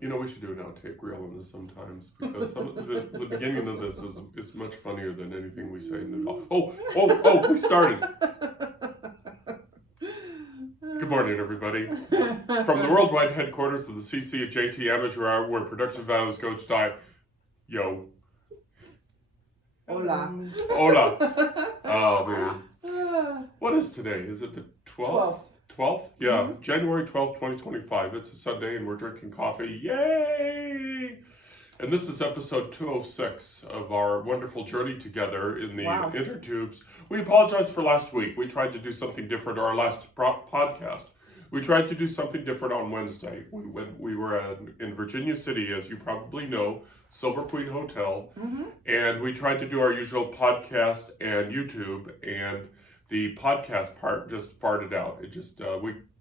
You know, we should do an outtake reel on this sometimes because the beginning of this is much funnier than anything we say in the talk. Oh, we started. Good morning, everybody. From the worldwide headquarters of the CC at JT Amateur Hour, where production values coach die. Yo. Hola. Oh, man. What is today? Is it the 12th? 12th? Yeah, mm-hmm. January 12th, 2025. It's a Sunday and we're drinking coffee. Yay! And this is episode 206 of our wonderful journey together in the intertubes. We apologize for last week. We tried to do something different, our last podcast. We tried to do something different on Wednesday. We were in Virginia City, as you probably know, Silver Queen Hotel, mm-hmm. and we tried to do our usual podcast and YouTube, and the podcast part just farted out. It just,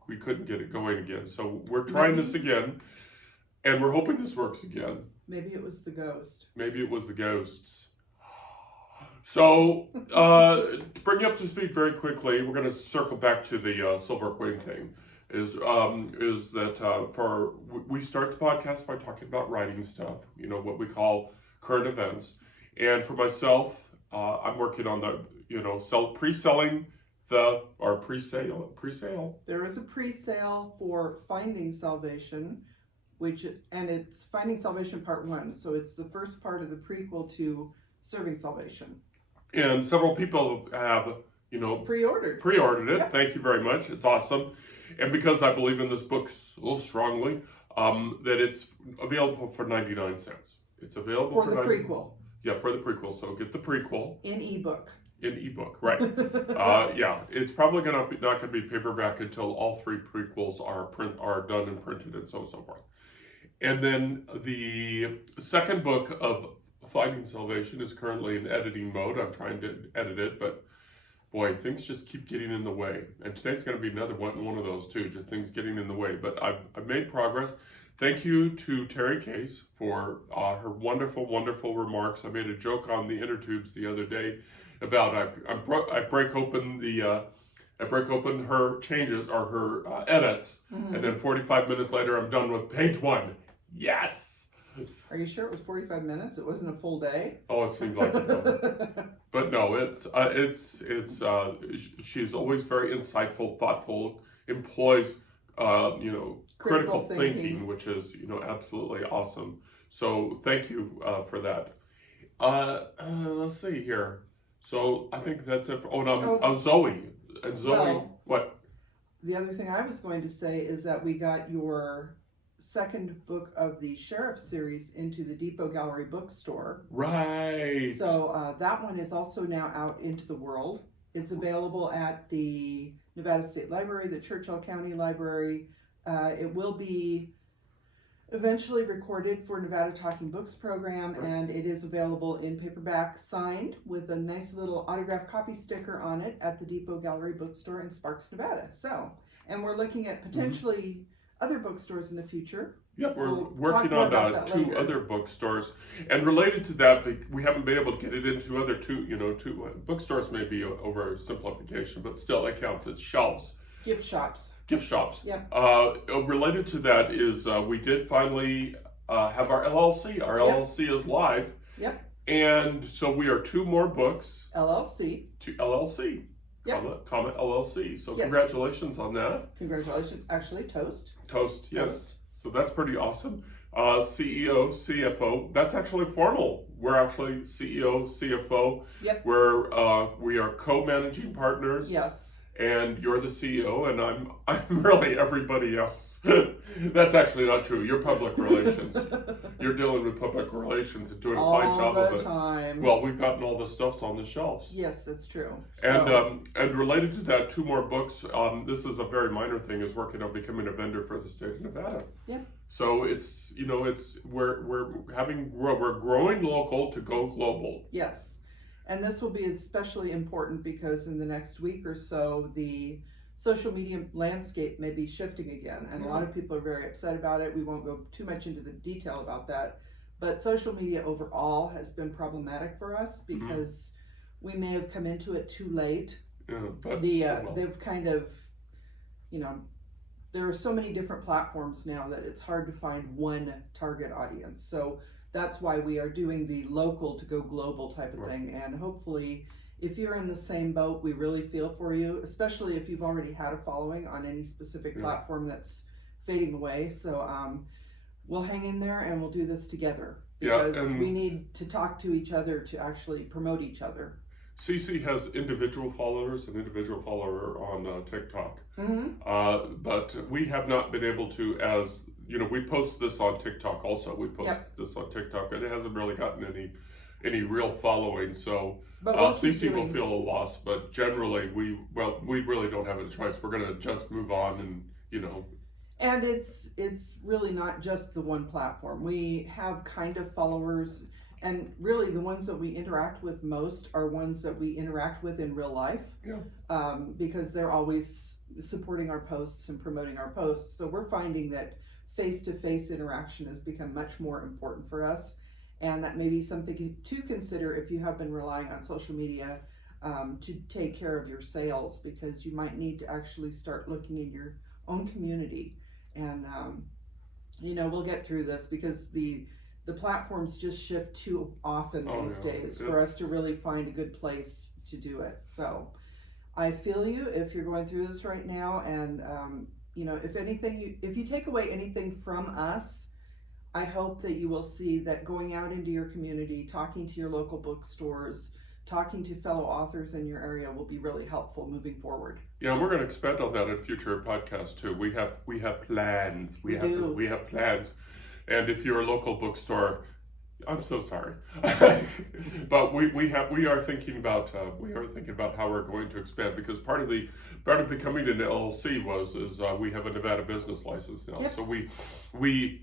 we couldn't get it going again. So we're trying this again, and we're hoping this works again. Maybe it was the ghost. Maybe it was the ghosts. So, to bring you up to speed very quickly, we're going to circle back to the Silver Queen thing. Is that we start the podcast by talking about writing stuff, you know, what we call current events. And for myself, I'm working on the, pre-sale. There is a pre-sale for Finding Salvation, and it's Finding Salvation Part 1. So it's the first part of the prequel to Serving Salvation. And several people have, pre-ordered it. Yep. Thank you very much. It's awesome. And because I believe in this book so strongly, that it's available for 99 cents. It's available for the prequel. Yeah, for the prequel. So get the prequel. In ebook, right. Yeah, it's probably not going to be paperback until all three prequels are done and printed and so forth. And then the second book of Finding Salvation is currently in editing mode. I'm trying to edit it, but boy, things just keep getting in the way. And today's going to be another one of those too, just things getting in the way. But I've made progress. Thank you to Terry Case for her wonderful, wonderful remarks. I made a joke on the intertubes the other day about I break open her changes or her edits, mm-hmm. and then 45 minutes later I'm done with page 1. Yes. Are you sure it was 45 minutes? It wasn't a full day? Oh, it seems like it. But no, it's she's always very insightful, thoughtful, employs critical thinking, which is absolutely awesome. So thank you for that. Let's see here. So I think that's it. Zoe. And Zoe, well, what? The other thing I was going to say is that we got your second book of the Sheriff series into the Depot Gallery bookstore. Right. So that one is also now out into the world. It's available at the Nevada State Library, the Churchill County Library. It will be eventually recorded for Nevada Talking Books program, right. And it is available in paperback, signed with a nice little autographed copy sticker on it at the Depot Gallery bookstore in Sparks, Nevada. So, and we're looking at potentially other bookstores in the future. Yep, we're working on two other bookstores, and related to that, we haven't been able to get it into other two bookstores. May be oversimplification, but still that counts. It's shelves. Gift shops. Yep. Related to that is we did finally have our LLC. Our LLC is live. Yep. And so we are 2 more books. LLC. To LLC. Yep. Comma LLC. So Congratulations on that. Congratulations. Actually, toast. Yes. So that's pretty awesome. CEO, CFO. That's actually formal. We're actually CEO, CFO. Yep. We are co-managing partners. Yes. And you're the CEO, and I'm really everybody else. That's actually not true. You're public relations. You're dealing with public relations and doing a fine job of it. All the time. Well, we've gotten all the stuffs on the shelves. Yes, that's true. And related to that, 2 more books. This is a very minor thing. Is working on becoming a vendor for the state of Nevada. Yeah. So it's we're growing local to go global. Yes. And this will be especially important because in the next week or so, the social media landscape may be shifting again. And a lot of people are very upset about it. We won't go too much into the detail about that. But social media overall has been problematic for us because we may have come into it too late. Yeah, they've kind of, there are so many different platforms now that it's hard to find one target audience. So that's why we are doing the local to go global type of thing. And hopefully, if you're in the same boat, we really feel for you, especially if you've already had a following on any specific platform that's fading away. So we'll hang in there and we'll do this together, because we need to talk to each other to actually promote each other. CC has individual followers, an individual follower on TikTok. But we have not been able to, as you know, we post this on TikTok also. We post this on TikTok, and it hasn't really gotten any real following. So CC will feel a loss, but generally we really don't have a choice. We're going to just move on, and you know. And it's really not just the one platform. We have kind of followers, and really the ones that we interact with most are ones that we interact with in real life. Because they're always supporting our posts and promoting our posts. So we're finding that face-to-face interaction has become much more important for us, and that may be something to consider if you have been relying on social media to take care of your sales, because you might need to actually start looking in your own community. And you know, we'll get through this, because the platforms just shift too often these days for us to really find a good place to do it. So I feel you if you're going through this right now, and you know, if you take away anything from us, I hope that you will see that going out into your community, talking to your local bookstores, talking to fellow authors in your area will be really helpful moving forward. Yeah, and we're going to expand on that in future podcasts too. We have plans. We have plans. And if you're a local bookstore, I'm so sorry, but we are thinking about how we're going to expand, because part of becoming an LLC is we have a Nevada business license now. So we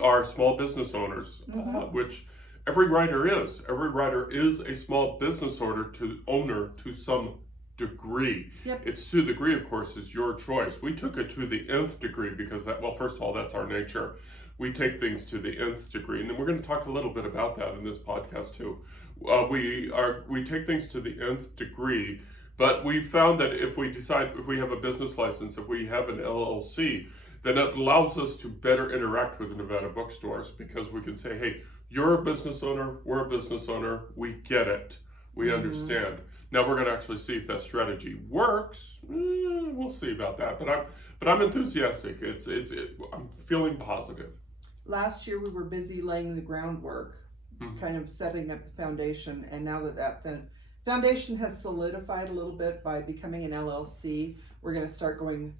are small business owners, which every writer is. Every writer is a small business owner to some degree. It's to the degree, of course, is your choice. We took it to the nth degree because first of all, that's our nature. We take things to the nth degree, and we're going to talk a little bit about that in this podcast too. We take things to the nth degree, but we found that if we have a business license, if we have an LLC, then it allows us to better interact with the Nevada bookstores, because we can say, hey, you're a business owner, we're a business owner, we get it, we understand. Now we're going to actually see if that strategy works. We'll see about that, but I'm enthusiastic. I'm feeling positive. Last year we were busy laying the groundwork, kind of setting up the foundation, and now that the foundation has solidified a little bit by becoming an LLC, we're going to start going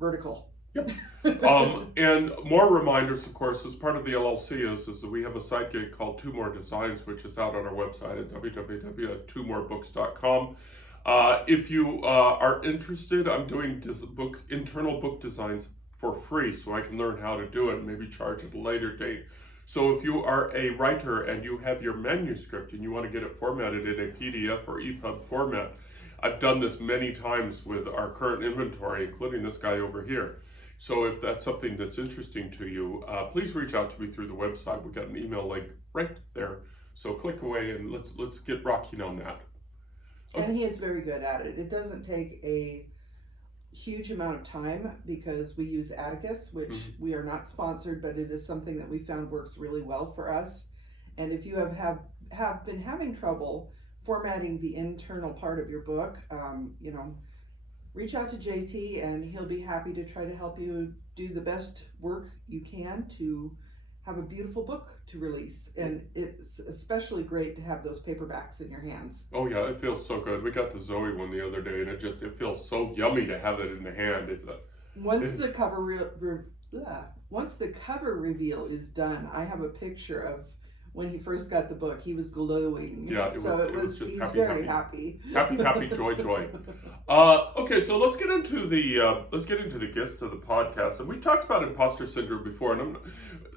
vertical. And more reminders, of course, as part of the LLC is that we have a side gig called Two More Designs, which is out on our website at www.twomorebooks.com. If you are interested, I'm doing internal book designs for free, so I can learn how to do it and maybe charge at a later date. So if you are a writer and you have your manuscript and you want to get it formatted in a PDF or EPUB format, I've done this many times with our current inventory, including this guy over here. So if that's something that's interesting to you, please reach out to me through the website. We've got an email link right there. So click away and let's get rocking on that. Okay. And he is very good at it. It doesn't take a huge amount of time, because we use Atticus, which we are not sponsored, but it is something that we found works really well for us. And if you have been having trouble formatting the internal part of your book, you know, reach out to JT and he'll be happy to try to help you do the best work you can to have a beautiful book to release. And it's especially great to have those paperbacks in your hands. Oh yeah, it feels so good. We got the Zoe one the other day, and it feels so yummy to have it in the hand. Once the cover reveal is done, I have a picture of when he first got the book. He was glowing. Yeah, he's very happy. Happy, joy. Okay, so let's get into the gist of the podcast. And we talked about imposter syndrome before, and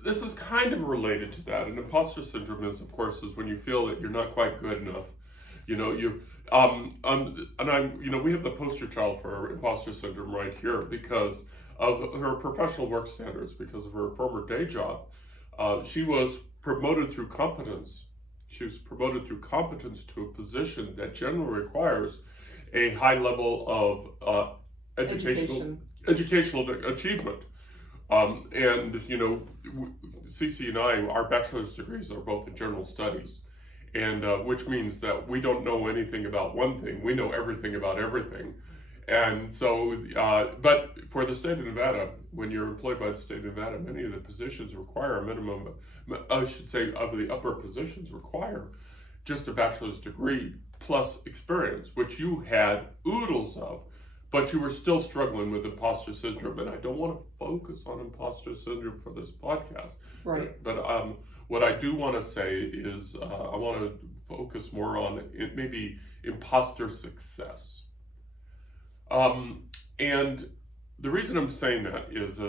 this is kind of related to that. And imposter syndrome is when you feel that you're not quite good enough. You know, we have the poster child for imposter syndrome right here because of her professional work standards, because of her former day job. She was promoted through competence. She was promoted through competence to a position that generally requires a high level of education educational achievement. And, you know, Cece and I, our bachelor's degrees are both in general studies, and which means that we don't know anything about one thing, we know everything about everything. And so, but for the state of Nevada, when you're employed by the state of Nevada, many of the positions require a minimum, I should say, of the upper positions require just a bachelor's degree plus experience, which you had oodles of, but you were still struggling with imposter syndrome. And I don't want to focus on imposter syndrome for this podcast. Right. But what I do want to say is I want to focus more on maybe imposter success. And the reason I'm saying that is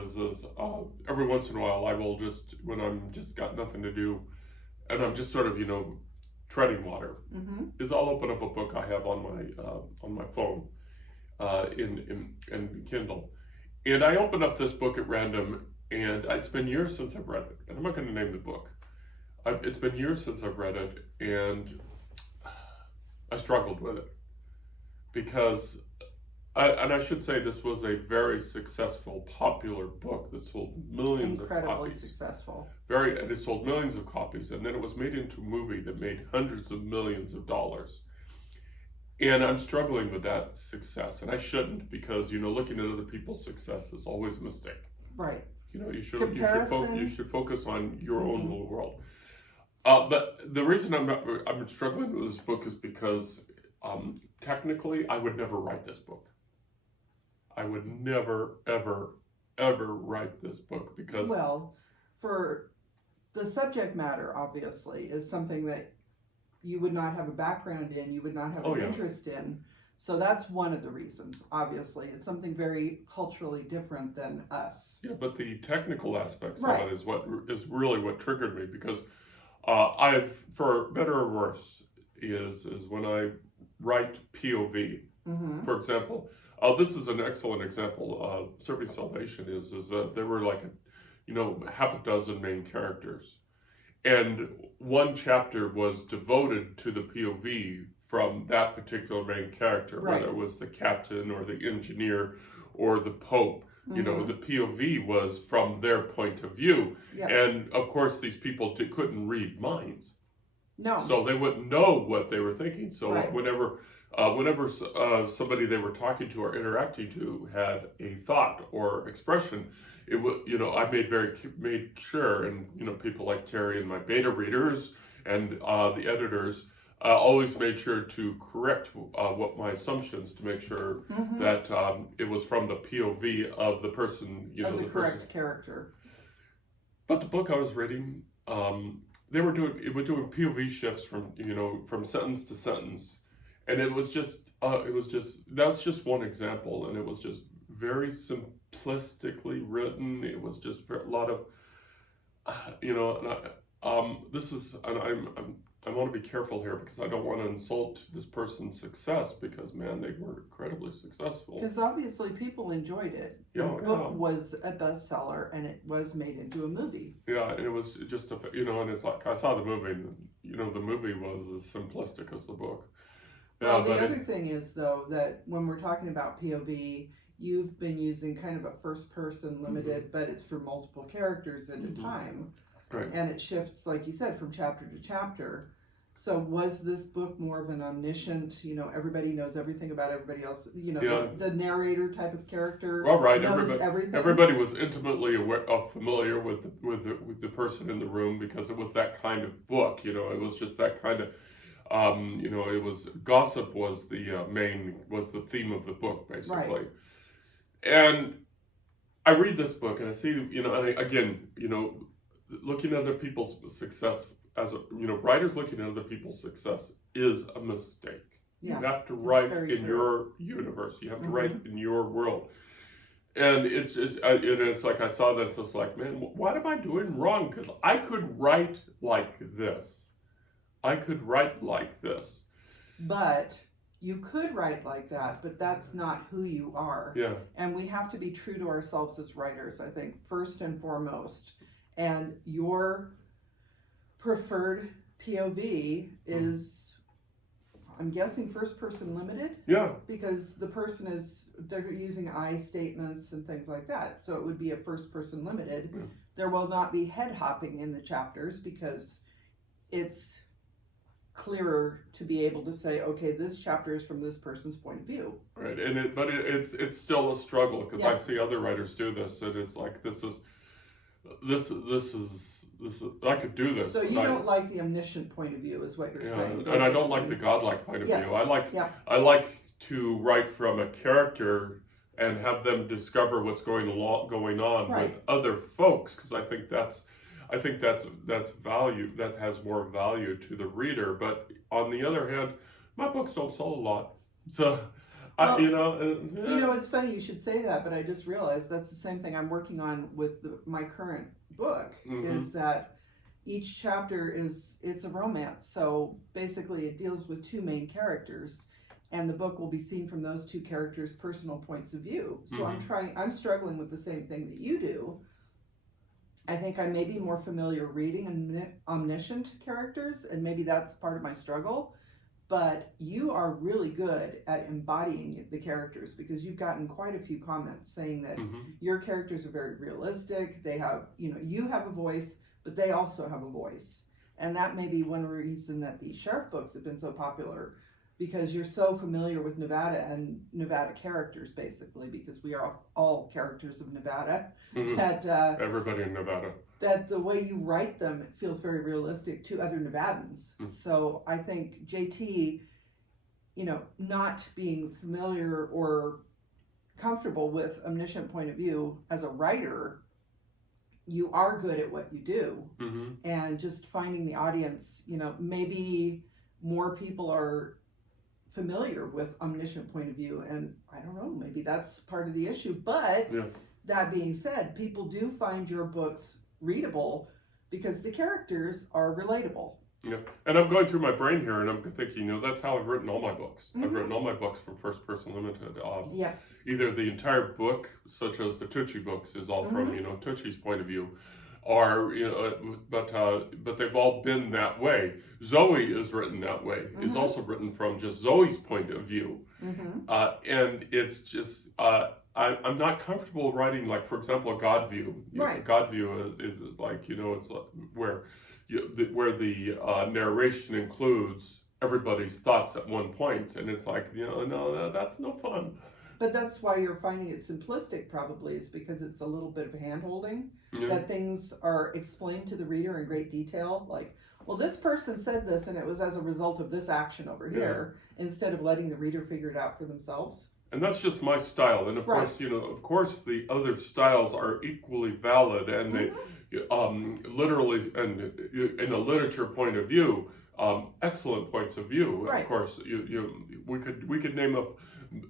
every once in a while I will just, when I'm just got nothing to do and I'm just sort of, you know, treading water, is I'll open up a book I have on my phone in Kindle, and I open up this book at random, and it's been years since I've read it, and I'm not going to name the book. It's been years since I've read it, and I struggled with it because I should say this was a very successful, popular book that sold millions of copies. Incredibly successful. And it sold millions of copies, and then it was made into a movie that made hundreds of millions of dollars. And I'm struggling with that success, and I shouldn't, because, you know, looking at other people's success is always a mistake. Right. You know, you should focus on your own little world. But the reason I'm struggling with this book is because technically I would never write this book. I would never, ever, ever write this book because... Well, for the subject matter, obviously, is something that you would not have a background in, you would not have an interest in. So that's one of the reasons, obviously. It's something very culturally different than us. Yeah, but the technical aspects Right. of it is really what triggered me, because I've, for better or worse, is when I write POV, for example. This is an excellent example. Serving Salvation is there were like, half a dozen main characters. And one chapter was devoted to the POV from that particular main character, Right. whether it was the captain or the engineer or the Pope. You know, the POV was from their point of view. Yeah. And of course, these people couldn't read minds. No. So they wouldn't know what they were thinking. So Right. whenever somebody they were talking to or interacting to had a thought or expression, it was, I made sure, and people like Terry and my beta readers and the editors always made sure to correct what my assumptions, to make sure that it was from the POV of the person, of the correct character. But the book I was reading, they were doing POV shifts from sentence to sentence, and that's just one example, and it was just very simplistically written. It was just a lot of, I want to be careful here because I don't want to insult this person's success, because man, they were incredibly successful. Because obviously people enjoyed it. The book was a bestseller, and it was made into a movie. Yeah, and it was just and it's like I saw the movie, and the movie was as simplistic as the book. Well, the other thing is, though, that when we're talking about POV, you've been using kind of a first-person limited, but it's for multiple characters at a time. Right. And it shifts, like you said, from chapter to chapter. So was this book more of an omniscient, everybody knows everything about everybody else, the narrator type of character? Well, right. Knows everything? Everybody was intimately familiar with the person in the room, because it was that kind of book. It was just that kind of. It was gossip was the theme of the book, basically. Right. And I read this book and I see, looking at other people's success writers looking at other peop's success is a mistake. Yeah, you have to write in your universe. You have to write in your world. And it's like I saw this, it's like, man, what am I doing wrong? Because I could write like this. I could write like this. But you could write like that, but that's not who you are. Yeah. And we have to be true to ourselves as writers, I think, first and foremost. And your preferred POV is I'm guessing first person limited. Yeah. Because the person they're using I statements and things like that. So it would be a first person limited. Yeah. There will not be head hopping in the chapters because it's clearer to be able to say, okay, this chapter is from this person's point of view. Right, and it's still a struggle because Yeah. I see other writers do this, and it's like this is I could do this. So you but don't like the omniscient point of view, is what you're saying. and I don't like the godlike point of Yes. view. I Yeah. like to write from a character and have them discover what's going on Right. with other folks, because I think that's value, that has more value to the reader. But on the other hand, my books don't sell a lot, so Well, you know. It's funny you should say that, but I just realized that's the same thing I'm working on with my current book. Mhm. Is that each chapter it's a romance. So basically, it deals with two main characters, and the book will be seen from those two characters' personal points of view. So I'm struggling with the same thing that you do. I think I may be more familiar reading omniscient characters, and maybe that's part of my struggle. But you are really good at embodying the characters, because you've gotten quite a few comments saying that your characters are very realistic. They have, you have a voice, but they also have a voice. And that may be one reason that the sheriff books have been so popular, because you're so familiar with Nevada and Nevada characters, basically, because we are all characters of Nevada. That everybody in Nevada. That the way you write them, it feels very realistic to other Nevadans. So I think JT, not being familiar or comfortable with omniscient point of view as a writer, you are good at what you do. And just finding the audience, maybe more people are familiar with omniscient point of view, and I don't know, maybe that's part of the issue. But that being said, people do find your books readable because the characters are relatable. Yeah, and I'm going through my brain here, and I'm thinking, that's how I've written all my books. I've written all my books from first person limited. Either the entire book, such as the Tucci books, is all from Tucci's point of view, or but they've all been that way. Zoe is written that way. Is also written from just Zoe's point of view, and it's just I'm not comfortable writing, like, for example, a God view. Right. God view is like it's like where the narration includes everybody's thoughts at one point, and it's like no, that's no fun. But that's why you're finding it simplistic, probably, is because it's a little bit of hand-holding, that things are explained to the reader in great detail, like, well, this person said this, and it was as a result of this action over here, instead of letting the reader figure it out for themselves. And that's just my style, and of course, the other styles are equally valid, and they literally, and in a literature point of view, excellent points of view. Right. Of course, we could name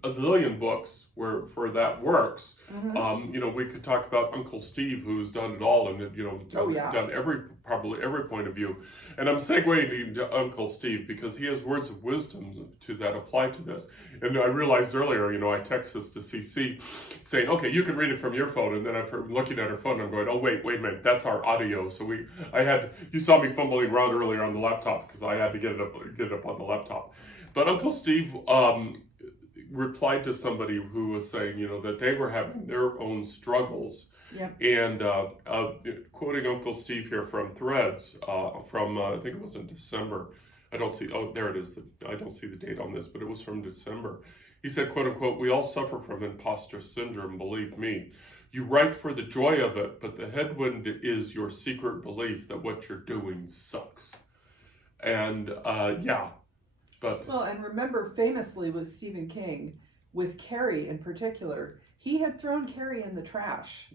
a zillion books where that works. We could talk about Uncle Steve, who's done it all, and done probably every point of view. And I'm segueing to Uncle Steve because he has words of wisdom that apply to this. And I realized earlier, I text this to CC saying, okay, you can read it from your phone. And then I'm looking at her phone, I'm going, oh, wait a minute, that's our audio. So you saw me fumbling around earlier on the laptop because I had to get it up on the laptop. But Uncle Steve replied to somebody who was saying, that they were having their own struggles. And quoting Uncle Steve here from Threads, from I think it was in December. I don't see, there it is. I don't see the date on this, but it was from December. He said, quote unquote, we all suffer from imposter syndrome, believe me. You write for the joy of it, but the headwind is your secret belief that what you're doing sucks. And Well, and remember, famously with Stephen King, with Carrie in particular, he had thrown Carrie in the trash.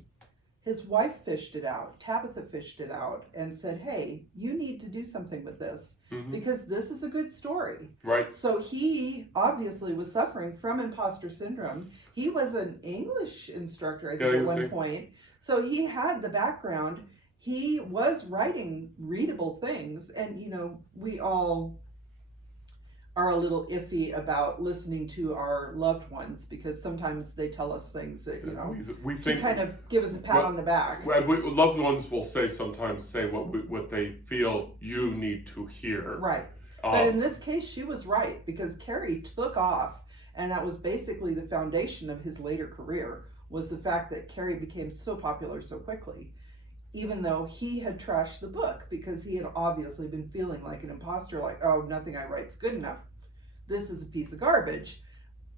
His wife fished it out, Tabitha fished it out, and said, hey, you need to do something with this, because this is a good story. Right. So he obviously was suffering from imposter syndrome. He was an English instructor, I think, at one point. So he had the background. He was writing readable things, and, we all are a little iffy about listening to our loved ones, because sometimes they tell us things that, we think, to kind of give us a pat on the back. Loved ones will say what they feel you need to hear. Right. But in this case, she was right, because Carrie took off, and that was basically the foundation of his later career, was the fact that Carrie became so popular so quickly, even though he had trashed the book, because he had obviously been feeling like an imposter, like, oh, nothing I write's good enough. This is a piece of garbage.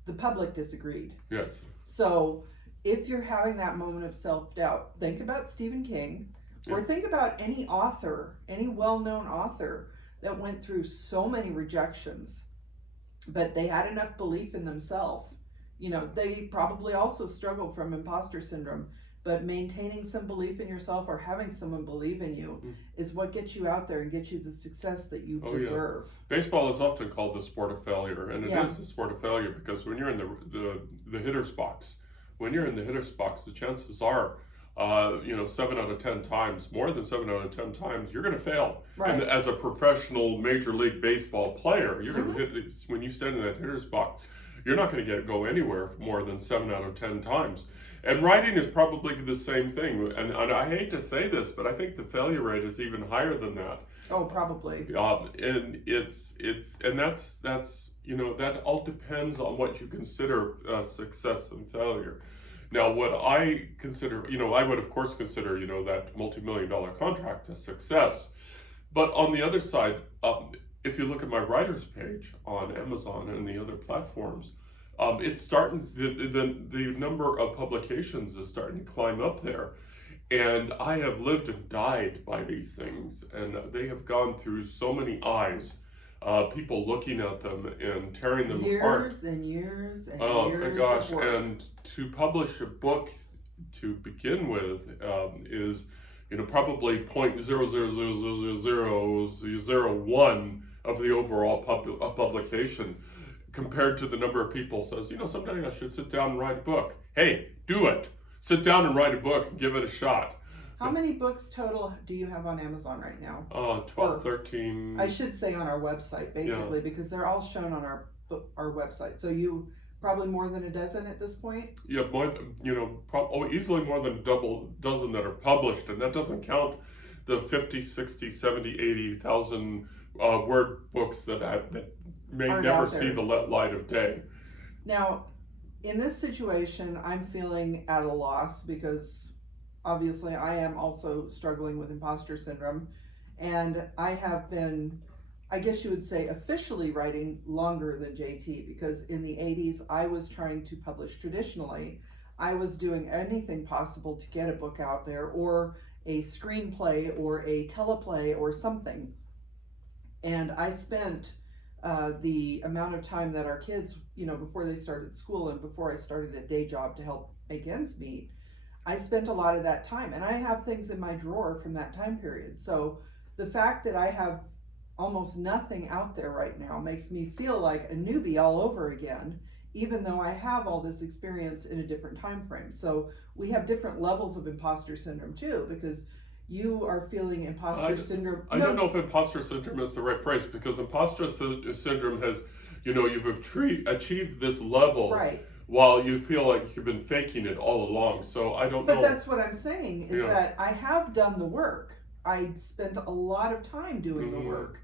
The public disagreed. Yes. So if you're having that moment of self-doubt, think about Stephen King, or think about any author, any well-known author that went through so many rejections, but they had enough belief in themselves. You know, they probably also struggled from imposter syndrome, but maintaining some belief in yourself, or having someone believe in you, is what gets you out there and gets you the success that you deserve. Yeah. Baseball is often called the sport of failure, and it is a sport of failure, because when you're in the hitter's box, the chances are, 7 out of 10 times, more than 7 out of 10 times, you're going to fail. Right. And as a professional Major League Baseball player, you're going to hit, when you stand in that hitter's box, you're not going to go anywhere more than 7 out of 10 times. And writing is probably the same thing. And I hate to say this, but I think the failure rate is even higher than that. Oh, probably. And that all depends on what you consider success and failure. Now, what I consider, I would of course consider, that multi-million-dollar contract a success. But on the other side, if you look at my writer's page on Amazon and the other platforms, it's starting, the number of publications is starting to climb up there. And I have lived and died by these things, and they have gone through so many eyes, people looking at them and tearing them apart. Years and years and years. Oh my gosh! Of work. And to publish a book to begin with is, probably 0.0000001 of the overall publication, compared to the number of people says, someday I should sit down and write a book. Hey, do it. Sit down and write a book and give it a shot. How many books total do you have on Amazon right now? 12, 13. I should say on our website, basically, because they're all shown on our website. So you probably more than a dozen at this point? Yeah, easily more than a dozen that are published, and that doesn't count the 50, 60, 70, 80,000 word books that may never see the light of day. Now, in this situation, I'm feeling at a loss, because obviously I am also struggling with imposter syndrome, and I have been, I guess you would say, officially writing longer than JT, because in the 80s I was trying to publish traditionally. I was doing anything possible to get a book out there, or a screenplay, or a teleplay, or something. And I spent the amount of time that our kids, before they started school and before I started a day job to help make ends meet, I spent a lot of that time, and I have things in my drawer from that time period. So the fact that I have almost nothing out there right now makes me feel like a newbie all over again, even though I have all this experience in a different time frame. So we have different levels of imposter syndrome too, because you are feeling imposter syndrome. I don't know if imposter syndrome is the right phrase, because imposter syndrome has, you've achieved this level, right, while you feel like you've been faking it all along. So I don't know. But that's what I'm saying, is that I have done the work. I spent a lot of time doing the work.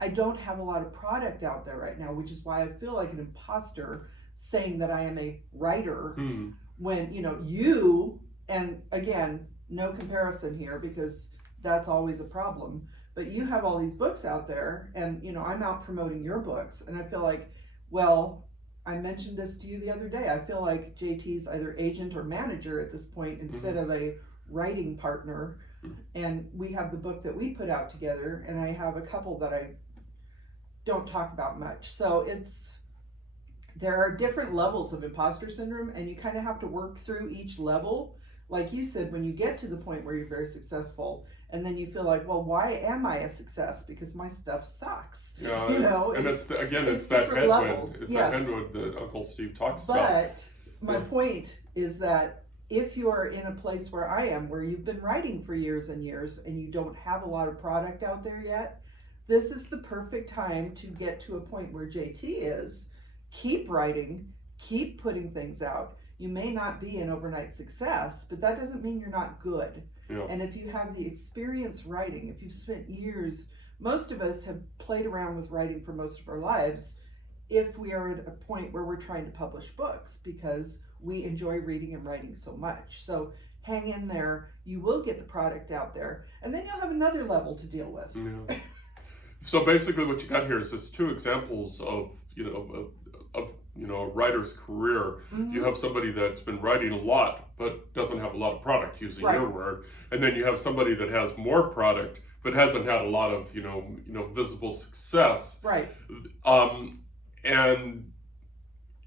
I don't have a lot of product out there right now, which is why I feel like an imposter saying that I am a writer when, you, and again, no comparison here, because that's always a problem, but you have all these books out there, and I'm out promoting your books, and I feel like, well, I mentioned this to you the other day, I feel like JT's either agent or manager at this point, instead of a writing partner. And we have the book that we put out together, and I have a couple that I don't talk about much. So there are different levels of imposter syndrome, and you kind of have to work through each level. Like you said, when you get to the point where you're very successful, and then you feel like, well, why am I a success? Because my stuff sucks. Yeah, and it's that headwind. Levels. It's that headwind that Uncle Steve talks about. But my point is that if you are in a place where I am, where you've been writing for years and years, and you don't have a lot of product out there yet, this is the perfect time to get to a point where JT is. Keep writing, keep putting things out. You may not be an overnight success, but that doesn't mean you're not good. Yeah. And if you have the experience writing, if you've spent years most of us have played around with writing for most of our lives if we are at a point where we're trying to publish books because we enjoy reading and writing so much. So hang in there. You will get the product out there, and then you'll have another level to deal with. Yeah. So basically what you got here is just two examples of, a writer's career. Mm-hmm. You have somebody that's been writing a lot but doesn't have a lot of product, using Right. your word, and then you have somebody that has more product but hasn't had a lot of visible success. Right. And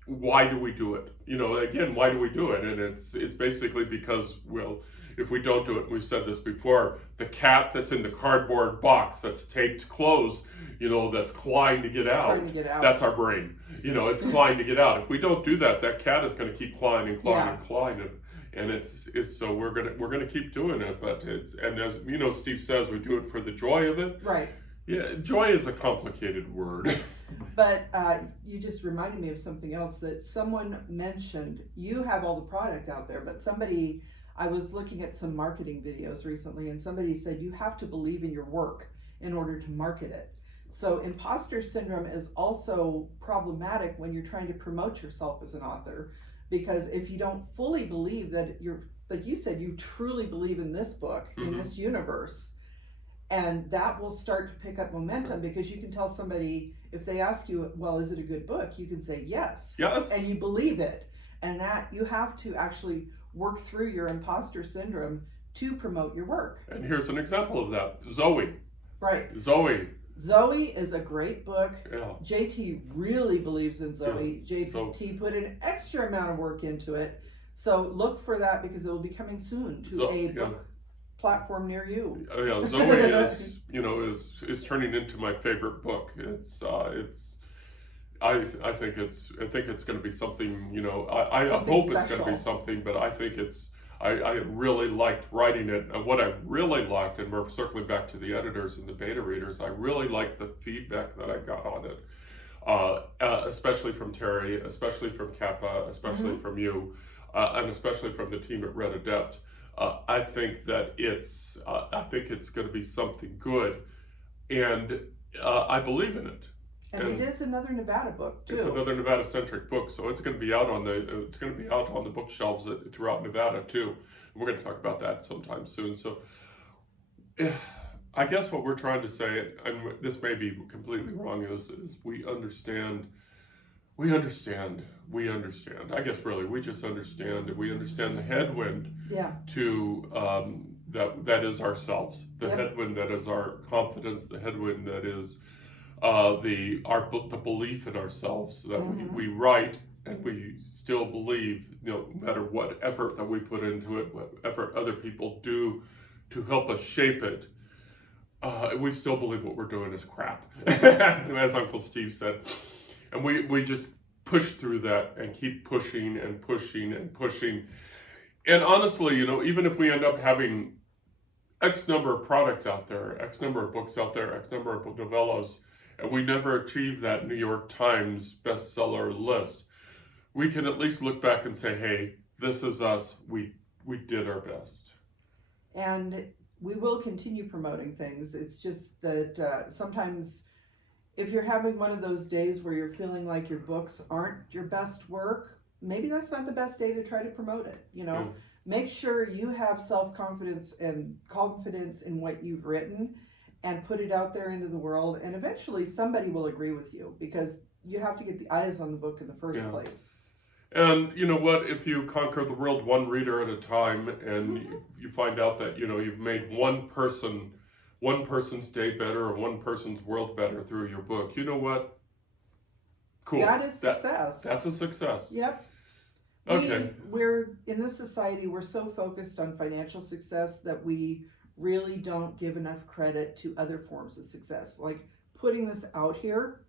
why do we do it? Again, why do we do it? And it's basically because, well, if we don't do it, we've said this before, the cat that's in the cardboard box that's taped closed, that's clawing to get out, that's our brain. It's clawing to get out. If we don't do that, that cat is going to keep clawing and clawing and clawing. And it's so we're gonna keep doing it. But and as Steve says, we do it for the joy of it. Right. Yeah, joy is a complicated word. But you just reminded me of something else that someone mentioned. You have all the product out there, but I was looking at some marketing videos recently, and somebody said you have to believe in your work in order to market it. So imposter syndrome is also problematic when you're trying to promote yourself as an author, because if you don't fully believe that like you said, you truly believe in this book, Mm-hmm. in this universe, and that will start to pick up momentum, because you can tell somebody, if they ask you, well, is it a good book? You can say yes. Yes. And you believe it. And that you have to actually work through your imposter syndrome to promote your work. And here's an example of that. Zoe. Right. Zoe is a great book. Yeah. JT really believes in Zoe. Yeah. JT put an extra amount of work into it. So look for that, because it will be coming soon to a book platform near you. Oh yeah, Zoe is turning into my favorite book. I think it's going to be something. I Something hope special. it's going to be something, but I think I really liked writing it. And what I really liked, and we're circling back to the editors and the beta readers, I really liked the feedback that I got on it, especially from Terry, especially from Kappa, especially Mm-hmm. from you, and especially from the team at Red Adept. I think that it's going to be something good, and I believe in it. And it is another Nevada book too. It's another Nevada-centric book, so it's going to be out on the bookshelves throughout Nevada too. We're going to talk about that sometime soon. So, I guess what we're trying to say, and this may be completely wrong, is we understand. I guess really we just understand, and we understand the headwind. Yeah. To that is ourselves. The Yep. headwind that is our confidence. The headwind that is the belief in ourselves, that Mm-hmm. we write and we still believe, no matter what effort that we put into it, what effort other people do to help us shape it, we still believe what we're doing is crap, as Uncle Steve said, and we just push through that and keep pushing and pushing and pushing. And honestly, even if we end up having X number of products out there, X number of books out there, X number of novellas, and we never achieve that New York Times bestseller list, we can at least look back and say, hey, this is us. We did our best. And we will continue promoting things. It's just that sometimes if you're having one of those days where you're feeling like your books aren't your best work, maybe that's not the best day to try to promote it. Yeah. Make sure you have self-confidence and confidence in what you've written, and put it out there into the world, and eventually somebody will agree with you, because you have to get the eyes on the book in the first place. And you know what? If you conquer the world one reader at a time, and you find out that you've made one person's day better, or one person's world better through your book, you know what? Cool. That is success. That's a success. Yep. Okay. We're in this society, we're so focused on financial success that we really don't give enough credit to other forms of success. Like putting this out here,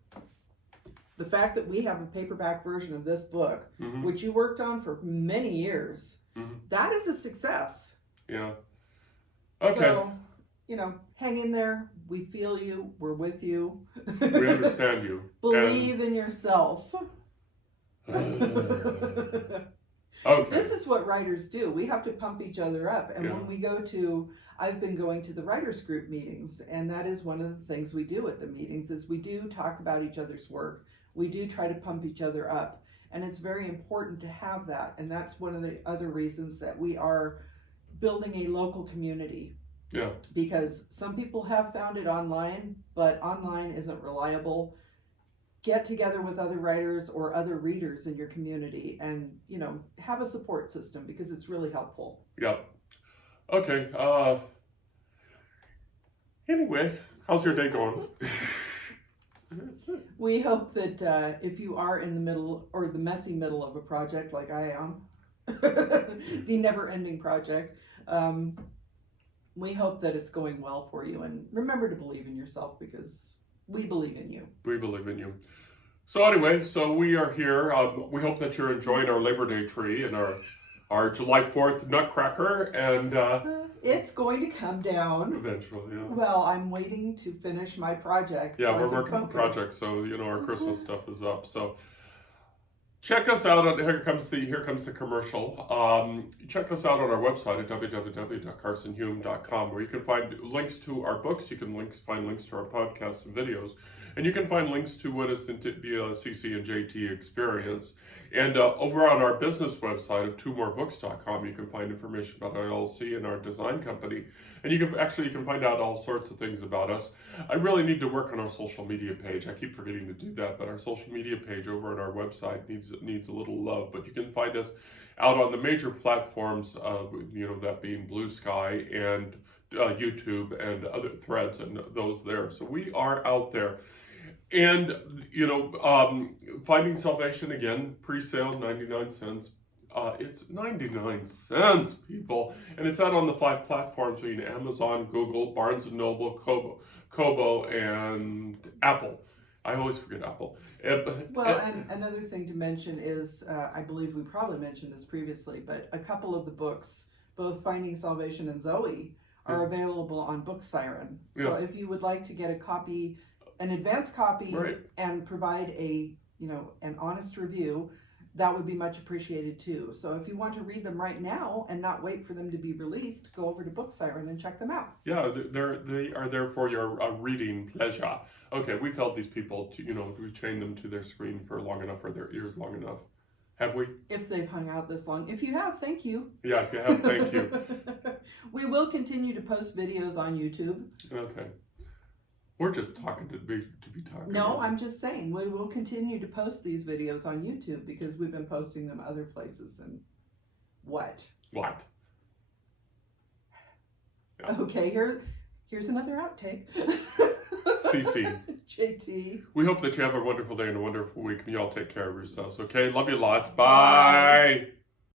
the fact that we have a paperback version of this book, Mm-hmm. which you worked on for many years, Mm-hmm. that is a success. Yeah. Okay. So, hang in there. We feel you. We're with you. We understand you. Believe in yourself. Okay. This is what writers do. We have to pump each other up. And Yeah. when we go to, I've been going to the writers group meetings, and that is one of the things we do at the meetings is we do talk about each other's work. We do try to pump each other up. And it's very important to have that. And that's one of the other reasons that we are building a local community. Yeah. Because some people have found it online, but online isn't reliable. Get together with other writers or other readers in your community and, you know, have a support system because it's really helpful. Yeah. Okay. Anyway, how's your day going? We hope that if you are in the middle or the messy middle of a project like I am, the never-ending project, we hope that it's going well for you. And remember to believe in yourself because we believe in you. We believe in you. So anyway, so we are here. We hope that you're enjoying our Labor Day tree and our July 4th nutcracker, and it's going to come down. Eventually, yeah. Well, I'm waiting to finish my project. Yeah, so we're working on the project, so you know our Christmas stuff is up. So check us out on here comes the commercial. Check us out on our website at www.carsonhume.com, where you can find links to our books. You can find links to our podcasts and videos. And you can find links to what is the CC and JT experience. And over on our business website of twomoorebooks.com, you can find information about our LLC and our design company. And you can find out all sorts of things about us. I really need to work on our social media page. I keep forgetting to do that, but our social media page over on our website needs a little love. But you can find us out on the major platforms, that being Blue Sky and YouTube and other Threads and those there. So we are out there. And, Finding Salvation, again, pre-sale, 99 cents. It's 99 cents, people. And it's out on the 5 platforms being Amazon, Google, Barnes & Noble, Kobo, and Apple. I always forget Apple. And another thing to mention is, I believe we probably mentioned this previously, but a couple of the books, both Finding Salvation and Zoe, are available on Book Siren. So if you would like to get a copy, an advance copy, right, and provide an honest review, that would be much appreciated too. So if you want to read them right now and not wait for them to be released, go over to Book Siren and check them out. Yeah, they are there for your reading pleasure. Okay, we've held these people to, we chained them to their screen for long enough, or their ears long enough. Have we? If they've hung out this long. If you have, thank you. Yeah, if you have, thank you. We will continue to post videos on YouTube. Okay. We're just talking to be talking. No, I'm just saying we will continue to post these videos on YouTube because we've been posting them other places. And what? What? Yeah. Okay, here's another outtake. CC. JT. We hope that you have a wonderful day and a wonderful week, and y'all take care of yourselves. Okay, love you lots. Bye.